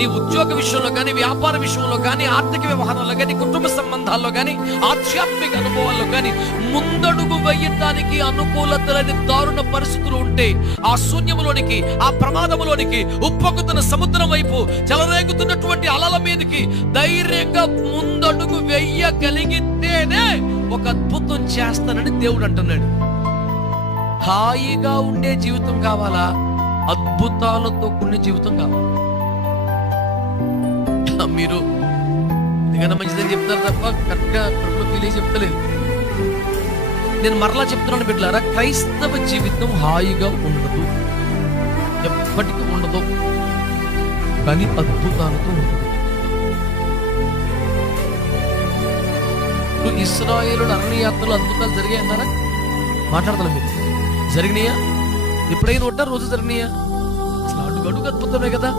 నీ ఉద్యోగ విషయంలో కానీ, వ్యాపార విషయంలో కానీ, ఆర్థిక వ్యవహారంలో కానీ, కుటుంబ సంబంధాల్లో కానీ, ఆధ్యాత్మిక అనుభవాల్లో కానీ ముందడుగు వేయటానికి అనుకూలతలని దారుణ పరిస్థితులు ఉంటే, ఆ శూన్యములోనికి, ఆ ప్రమాదములోనికి, ఉప్పొంగుతున్న సముద్రం వైపు, చెలరేగుతున్నటువంటి అలల మీదకి ధైర్యంగా ముందడుగు వేయగలిగితేనే ఒక అద్భుతం చేస్తానని దేవుడు అంటున్నాడు. హాయిగా ఉండే జీవితం కావాలా, అద్భుతాలతో కూడిన జీవితం కావాలి? మీరు ఎందుకన్నా మంచిదని చెప్తారు తప్ప కరెక్ట్గా కడుపులో ఫీల్ అయ్యి చెప్తలేదు. నేను మరలా చెప్తున్నాను బిడ్డలారా, క్రైస్తవ జీవితం హాయిగా ఉండదు, ఎప్పటికీ ఉండదు, కానీ అద్భుతాలతో ఉండదు. ఇప్పుడు ఇశ్రాయేలుల అరణ్య యాత్రలో అద్భుతాలు జరిగాయి అన్నారా? మాట్లాడతాను మీరు, జరిగినాయా? ఎప్పుడైనా ఒకటా రోజు జరిగినాయా? అసలు అడుగు అద్భుతమే కదా.